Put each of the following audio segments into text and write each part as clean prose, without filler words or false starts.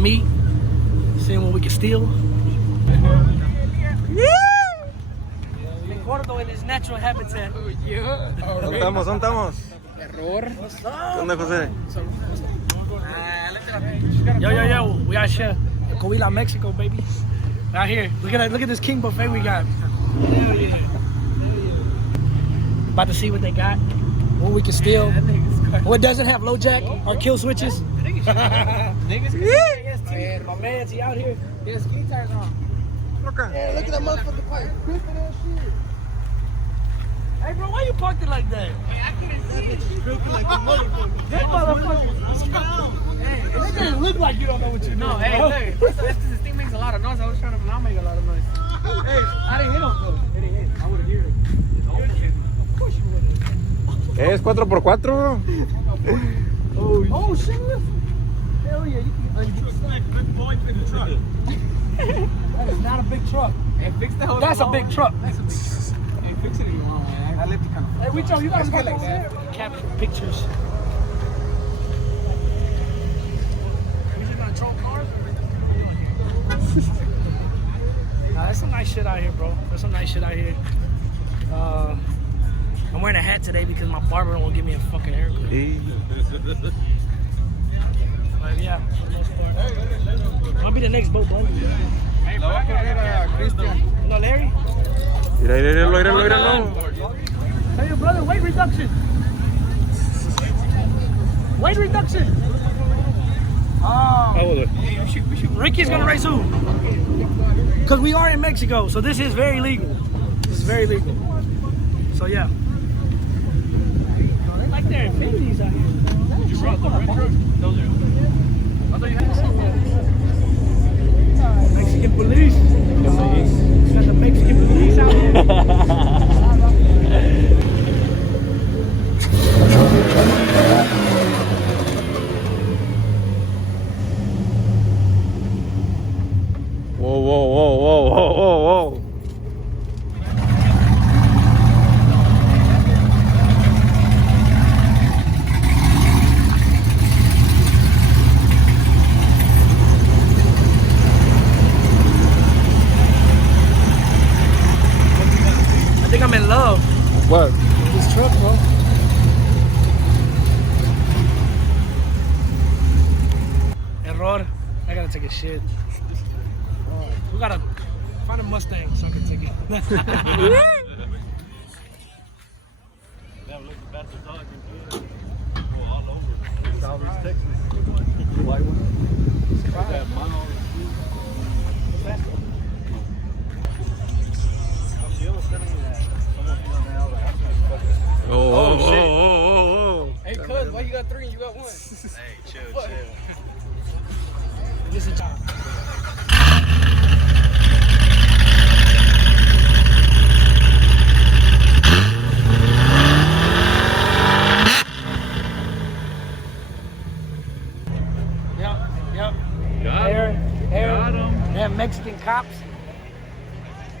meat, seeing what we can steal. Gordo in his natural habitat. ¿Dónde estamos? ¿Dónde estamos? Error. ¿Dónde, José? Yo, we out here, Coahuila, Mexico, baby. Out here, look at this king buffet we got. Hell yeah. About to see what they got, what we can steal, what doesn't have low jack or kill switches. Yeah, my man's he out here. He has ski tires on. Yeah, look at that motherfucking pipe. Hey bro, why you parked it like that? Hey, I couldn't see it. That motherfucker. Hey, it doesn't look like you don't know what you're doing. No, hey, look. That's because this thing makes a lot of noise. I was trying to not make a lot of noise. Hey, I didn't hit him though. It didn't hit. I would have heard it. Of course you would. Es 4x4. Oh shit. Hell yeah, you can That is not a big truck. Hey, fix the whole That's a big truck. Hey, fix it if you want, man. I left it kind of. Hey, we told you gotta Let's go get like that. Capture pictures. We just gonna troll cars? Nah, there's some nice shit out here, bro. There's some nice shit out here. I'm wearing a hat today because my barber won't give me a fucking haircut. But yeah, for the most part. I'll be the next boat bundle. Hey, bro, I gotta hit Christian. No, Larry? Míralo. Tell your brother, weight reduction. Weight reduction. Ricky's gonna race who? Because we are in Mexico, so this is very legal. This is very legal. So yeah. They like their infinities out here. You brought the red truck? Those are. I thought you had Mexican police. Got the Mexican police out here. Whoa. I think I'm in love What? with this truck, bro. Error. I gotta take a shit. We gotta find a Mustang so I can take it. Oh. Hey, cuz, why you got 3 and you got 1? Hey, chill. This is Yep. Got him. They have Mexican cops.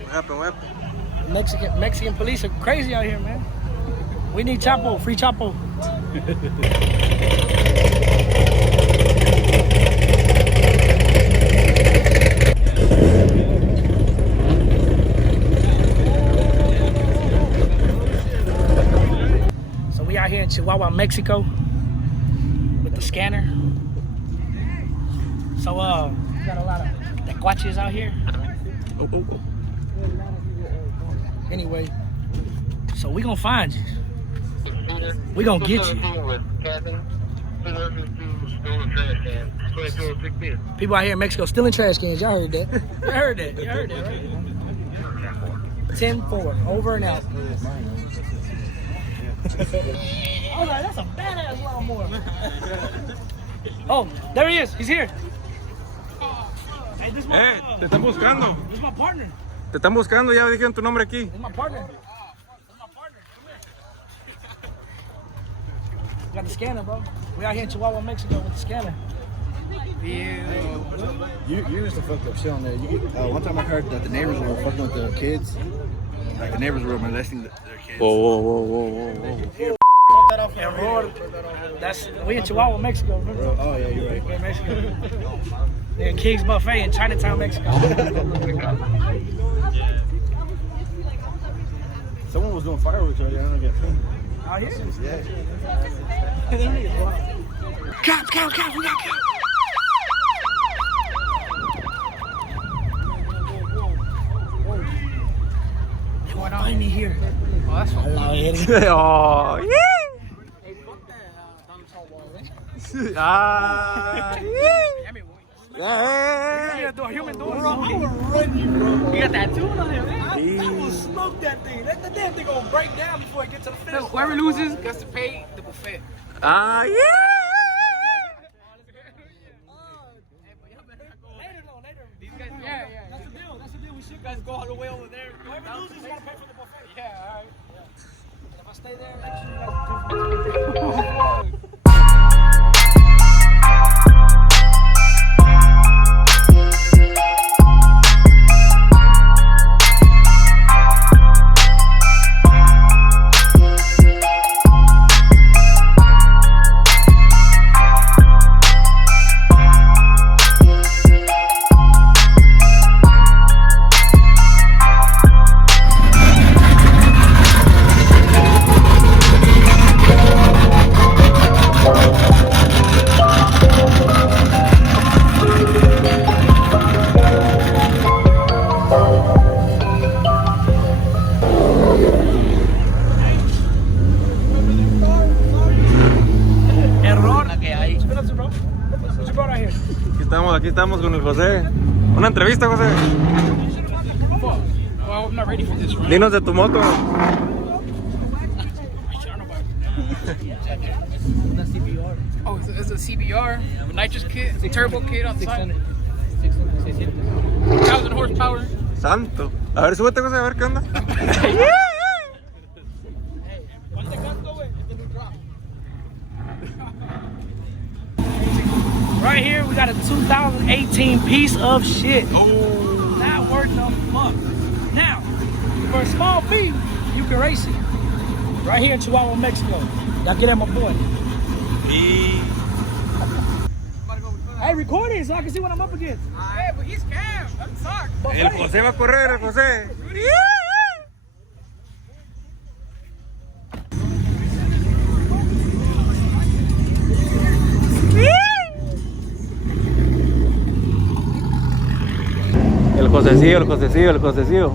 What happened? Mexican police are crazy out here, man. We need Chapo, free Chapo. So we out here in Chihuahua, Mexico, with the scanner. So we got a lot of tecuaches out here. Anyway, so we gonna find you. We gonna get you. People out here in Mexico stealing trash cans. Y'all heard that? Y'all heard that, right? 10-4, over and out. I was like, that's a badass lawnmower. Oh, there he is. He's here. Hey, this is my, Te están buscando. this is my partner. Te están buscando, ya dijeron tu nombre aquí. This is my partner. We got the scanner, bro. We out here in Chihuahua, Mexico with the scanner. You used to fucked up shit on there. One time I heard that the neighbors were fucking with the kids. Like the neighbors were molesting their kids. Whoa. Error. That's we in Chihuahua, Mexico. Remember? Oh yeah, you're right. We're in Mexico. Yeah, King's Buffet in Chinatown, Mexico. Someone was doing fireworks already. I don't know if you Out here? Yeah. Cops, we got cops. They want to find me here. Oh, that's fine. Oh, yeah. Ah, yeah. Do a human door. You got that too on him, man. I will smoke that thing. That damn thing gonna break down before I get to the finish. So whoever loses gets to pay the buffet. Ah, yeah. Later. These guys, yeah. That's the deal. We should You guys go all the way over there. Whoever loses gotta pay for the buffet. Yeah, all right. And if I stay there, actually, you guys do. Aquí estamos con el José. Una entrevista, José. Well, I'm not ready for this, right? Dinos de tu moto. Oh, it's a CBR, a nitrous kit, a turbo kit on the side. 1,000 horsepower. Santo. A ver, súbete, José, a ver qué onda. Right here, we got a 2018 piece of shit. Oh. Not worth a fuck. Now, for a small fee, you can race it. Right here in Chihuahua, Mexico. Y'all get at my boy. Hey, record it so I can see what I'm up against. Hey, but he's cam. That sucks. El José va a correr, el José. El Josecillo.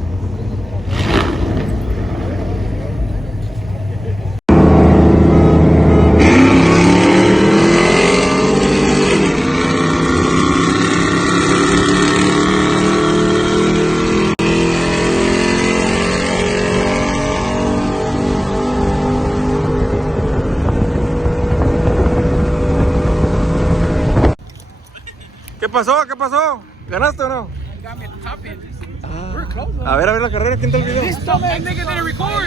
¿Qué pasó? ¿Ganaste o no? Got me at the top end. A ver la carrera, ¿quién te olvidó? That nigga didn't record.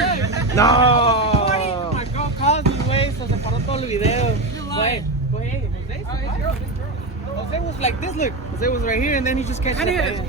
No. My girl called me, güey, so se paró todo el video. Güey, Jose was like this, look. Jose was right here, and then he just catches it.